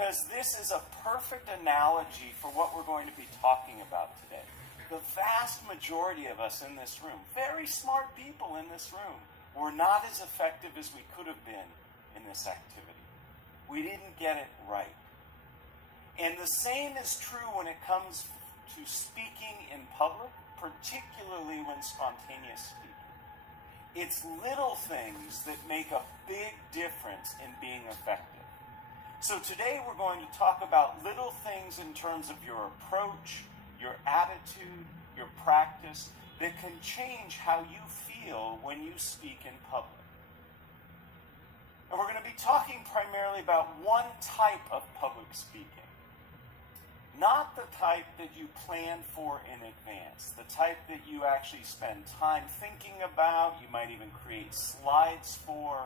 because this is a perfect analogy for what we're going to be talking about today. The vast majority of us in this room, very smart people in this room, were not as effective as we could have been in this activity. We didn't get it right. And the same is true when it comes to speaking in public, particularly when spontaneous speaking. It's little things that make a big difference in being effective. So today we're going to talk about little things in terms of your approach, your attitude, your practice that can change how you feel when you speak in public. And we're going to be talking primarily about one type of public speaking. Not the type that you plan for in advance, the type that you actually spend time thinking about, you might even create slides for.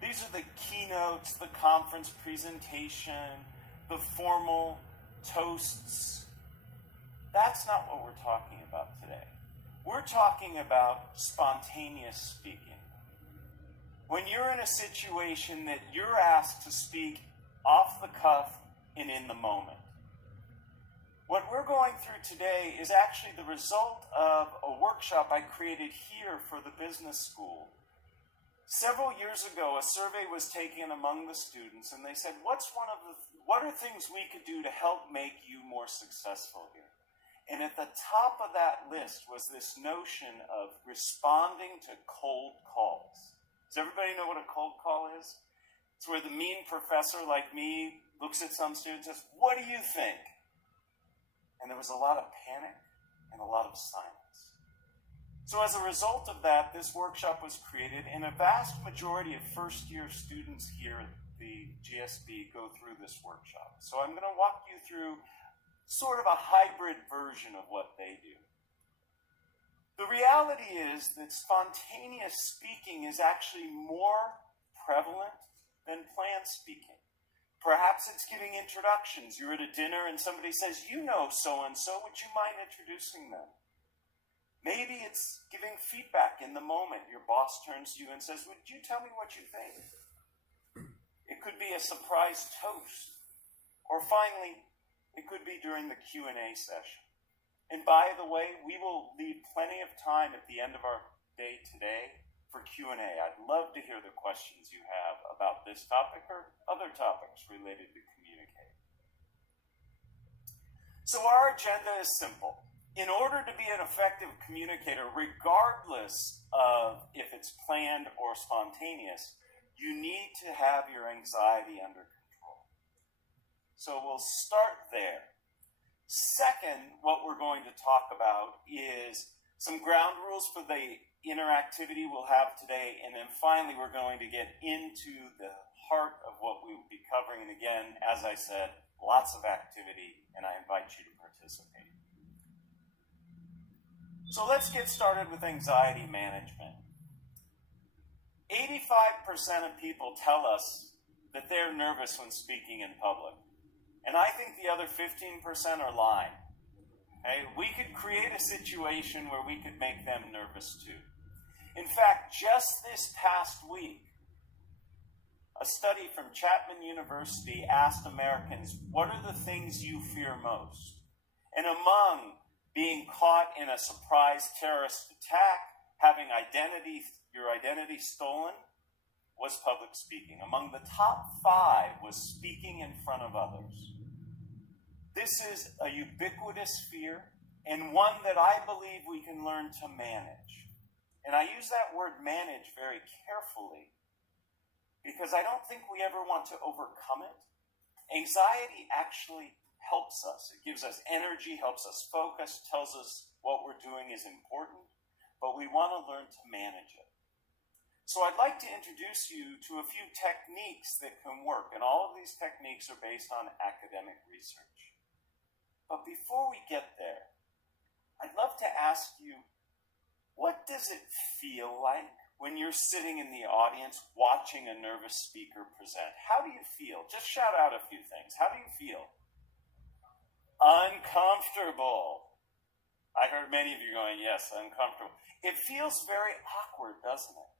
These are the keynotes, the conference presentation, the formal toasts. That's not what we're talking about today. We're talking about spontaneous speaking. When you're in a situation that you're asked to speak off the cuff and in the moment. What we're going through today is actually the result of a workshop I created here for the business school. Several years ago, a survey was taken among the students, and they said, what are things we could do to help make you more successful here? And at the top of that list was this notion of responding to cold calls. Does everybody know what a cold call is? It's where the mean professor like me looks at some students and says, "What do you think?" And there was a lot of panic and a lot of silence. So as a result of that, this workshop was created, and a vast majority of first-year students here at the GSB go through this workshop. So I'm going to walk you through sort of a hybrid version of what they do. The reality is that spontaneous speaking is actually more prevalent than planned speaking. Perhaps it's giving introductions. You're at a dinner and somebody says, "You know so-and-so, would you mind introducing them?" Maybe it's giving feedback in the moment. Your boss turns to you and says, "Would you tell me what you think?" It could be a surprise toast. Or finally, it could be during the Q&A session. And by the way, we will leave plenty of time at the end of our day today for Q&A. I'd love to hear the questions you have about this topic or other topics related to communicating. So our agenda is simple. In order to be an effective communicator, regardless of if it's planned or spontaneous, you need to have your anxiety under control. So we'll start there. Second, what we're going to talk about is some ground rules for the interactivity we'll have today, and then finally we're going to get into the heart of what we will be covering. And again, as I said, lots of activity, and I invite you to participate. So let's get started with anxiety management. 85% of people tell us that they're nervous when speaking in public. And I think the other 15% are lying. Okay? We could create a situation where we could make them nervous too. In fact, just this past week, a study from Chapman University asked Americans, what are the things you fear most? And among being caught in a surprise terrorist attack, having your identity stolen, was public speaking. Among the top 5 was speaking in front of others. This is a ubiquitous fear, and one that I believe we can learn to manage. And I use that word manage very carefully because I don't think we ever want to overcome it. Anxiety actually helps us. It gives us energy, helps us focus, tells us what we're doing is important, but we want to learn to manage it. So I'd like to introduce you to a few techniques that can work, and all of these techniques are based on academic research. But before we get there, I'd love to ask you, what does it feel like when you're sitting in the audience watching a nervous speaker present? How do you feel? Just shout out a few things. How do you feel? I heard many of you going, yes, uncomfortable. It feels very awkward, doesn't it?